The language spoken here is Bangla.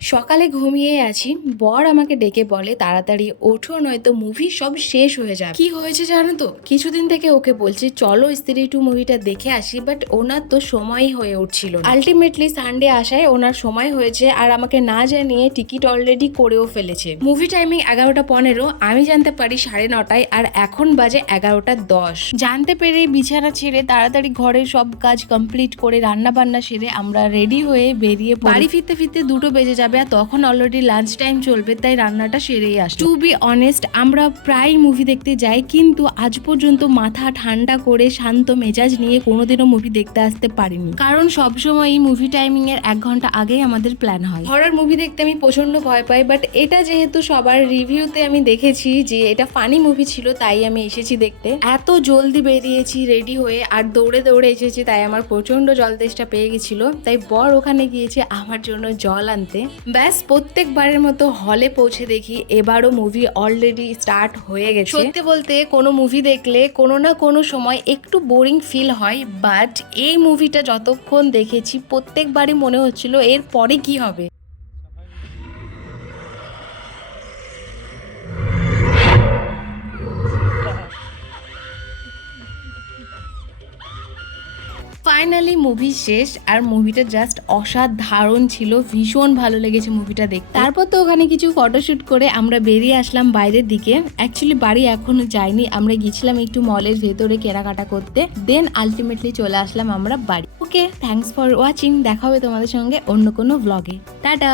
সকালে ঘুমিয়ে আছি, বর আমাকে ডেকে বলে তাড়াতাড়ি ওঠো নয়তো মুভি সব শেষ হয়ে যাবে। কি হয়েছে জানো তো, কিছুদিন থেকে ওকে বলছি চলো স্ত্রী টু মুভিটা দেখে আসি, বাট ওনার তো সময়ই হয়ে উঠছিল না। আলটিমেটলি সানডে আসায় ওনার সময় হয়েছে আর আমাকে না জানিয়ে টিকিট অলরেডি করেও ফেলেছে। মুভি টাইমিং 11:15, আমি জানতে পারি 9:30 আর এখন বাজে 11:10। জানতে পেরে বিছানা ছেড়ে তাড়াতাড়ি ঘরের সব কাজ কমপ্লিট করে রান্না বান্না সেরে আমরা রেডি হয়ে বেরিয়ে বাড়ি ফিরতে ফিরতে 2টো বেজে যাবে, আর তখন অলরেডি লাঞ্চ টাইম চলবে, তাই রান্নাটা সেরেই আসে। টু বি অনেস্ট, আমরা প্রায় মুভি দেখতে যাই, কিন্তু আজ পর্যন্ত মাথা ঠান্ডা করে শান্ত মেজাজ নিয়ে কোনোদিনও মুভি দেখতে আসতে পারিনি, কারণ সবসময় এই মুভি টাইমিং এর 1 ঘন্টা আগেই আমাদের প্ল্যান হয়। হরর মুভি দেখতে আমি প্রচন্ড ভয় পাই, বাট এটা যেহেতু সবার রিভিউতে আমি দেখেছি যে এটা ফানি মুভি ছিল, তাই আমি এসেছি দেখতে। এত জলদি বেরিয়েছি রেডি হয়ে আর দৌড়ে দৌড়ে এসেছি, তাই আমার প্রচন্ড জল তেষ্টা পেয়ে গেছিল, তাই বর ওখানে গিয়েছে আমার জন্য জল আনতে। ব্যাস, প্রত্যেকবারের মতো হলে পৌঁছে দেখি এবারও মুভি অলরেডি স্টার্ট হয়ে গেছে। সত্যি বলতে কোনো মুভি দেখলে কোনো না কোনো সময় একটু বোরিং ফিল হয়, বাট এই মুভিটা যতক্ষণ দেখেছি প্রত্যেকবারই মনে হচ্ছিল এর পরে কি হবে। ফাইনালি মুভি শেষ, আর মুভিটা জাস্ট অসাধারণ ছিল, ভীষণ ভালো লেগেছে মুভিটা দেখতে। তারপর তো ওখানে কিছু ফটোশুট করে আমরা বেরিয়ে আসলাম বাইরের দিকে। অ্যাকচুয়ালি বাড়ি এখনো যাইনি, আমরা গেছিলাম একটু মলের ভেতরে কেনাকাটা করতে, দেন আলটিমেটলি চলে আসলাম আমরা বাড়ি। ওকে, থ্যাঙ্কস ফর ওয়াচিং, দেখা হবে তোমাদের সঙ্গে অন্য কোনো ব্লগে। টাটা।